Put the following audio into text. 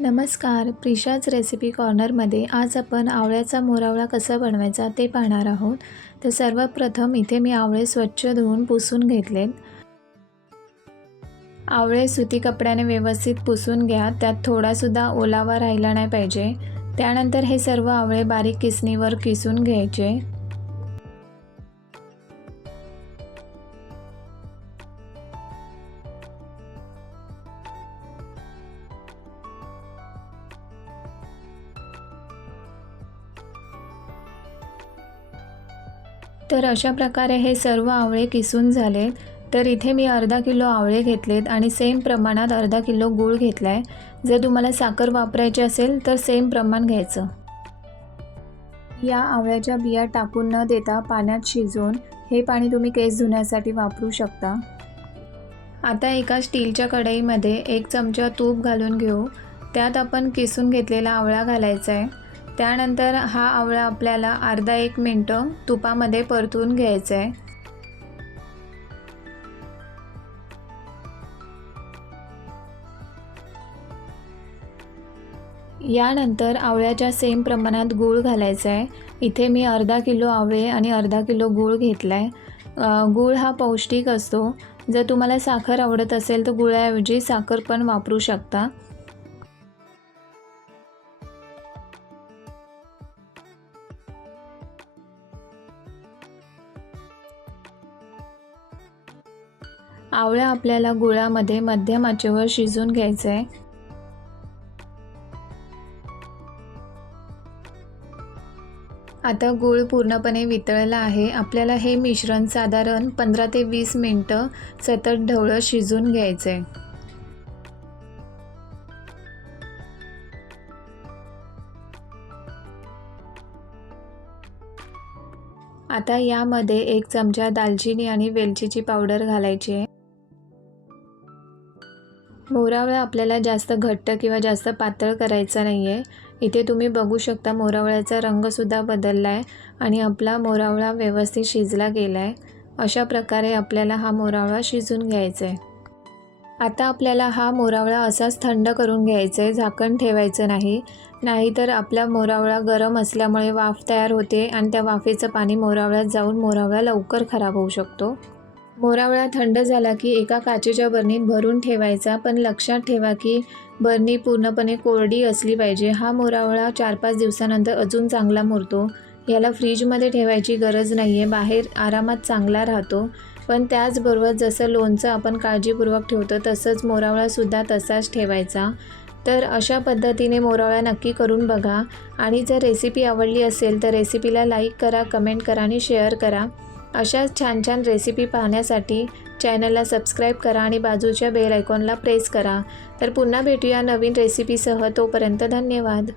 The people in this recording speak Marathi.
नमस्कार. प्रिशाच रेसिपी कॉर्नरमध्ये आज आपण आवळ्याचा मोरावळा कसा बनवायचा ते पाहणार आहोत. तर सर्वप्रथम इथे मी आवळे स्वच्छ धुवून पुसून घेतलेत आवळे सुती कपड्याने व्यवस्थित पुसून घ्या. त्यात थोडासुद्धा ओलावा राहिला नाही पाहिजे. त्यानंतर हे सर्व आवळे बारीक किसणीवर किसून घ्यायचे. तर अशा प्रकारे हे सर्व आवळे किसून झाले. तर इथे मी अर्धा किलो आवळे घेतलेत आणि सेम प्रमाणात अर्धा किलो गूळ घेतला आहे जर तुम्हाला साखर वापरायची असेल तर सेम प्रमाण घ्यायचं. या आवळ्याच्या बिया टाकून न देता पाण्यात शिजवून हे पाणी तुम्ही केस धुण्यासाठी वापरू शकता. आता एका स्टीलच्या कढईमध्ये एक चमचा तूप घालून घेऊ. त्यात आपण किसून घेतलेला आवळा घालायचा आहे त्यानंतर हा आवळा आपल्याला अर्धा एक मिनटं तुपामध्ये परतून घ्यायचा आहे यानंतर आवळ्याच्या सेम प्रमाणात गूळ घालायचा आहे इथे मी अर्धा किलो आवळे आणि अर्धा किलो गूळ घेतला आहे गूळ हा पौष्टिक असतो. जर तुम्हाला साखर आवडत असेल तर गुळाऐवजी साखर पण वापरू शकता. आवळा आपल्याला गुळामध्ये मध्यम आचेवर शिजून घ्यायचं. आहे आता गूळ पूर्णपणे वितळला आहे. आपल्याला हे मिश्रण साधारण पंधरा ते वीस मिनटं सतत ढवळं शिजून घ्यायचं. आहे आता यामध्ये एक चमचा दालचिनी आणि वेलचीची पावडर घालायची. आहे मोरावळा आपल्याला जास्त घट्ट किंवा जास्त पातळ करायचा नाही आहे इथे तुम्ही बघू शकता मोरावळ्याचा रंगसुद्धा बदलला आहे आणि आपला मोरावळा व्यवस्थित शिजला गेला आहे अशा प्रकारे आपल्याला हा मोरावळा शिजून घ्यायचा आहे आता आपल्याला हा मोरावळा असाच थंड करून घ्यायचा आहे झाकण ठेवायचं नाही. नाहीतर आपला मोरावळा गरम असल्यामुळे वाफ तयार होते आणि त्या वाफेचं पाणी मोरावळ्यात जाऊन मोरावळा लवकर खराब होऊ शकतो. मोरावळा थंड झाला की एका काचेच्या बरणीत भरून ठेवायचा पण लक्षात ठेवा की बरणी पूर्णपणे कोरडी असली पाहिजे. हा मोरावळा चार पाच दिवसानंतर अजून चांगला मुरतो. याला फ्रीजमध्ये ठेवायची गरज नाही आहे बाहेर आरामात चांगला राहतो. पण त्याचबरोबर जसं लोणचं आपण काळजीपूर्वक ठेवतो तसंच मोरावळासुद्धा तसाच ठेवायचा. तर अशा पद्धतीने मोरावळा नक्की करून बघा. आणि जर रेसिपी आवडली असेल तर रेसिपीला लाईक करा कमेंट करा आणि शेअर करा. अशाच छान छान रेसिपी पाहण्यासाठी चॅनलला सबस्क्राईब करा आणि बाजूच्या बेल आयकॉनला प्रेस करा. तर पुन्हा भेटूया नवीन रेसिपीसह तोपर्यंत धन्यवाद.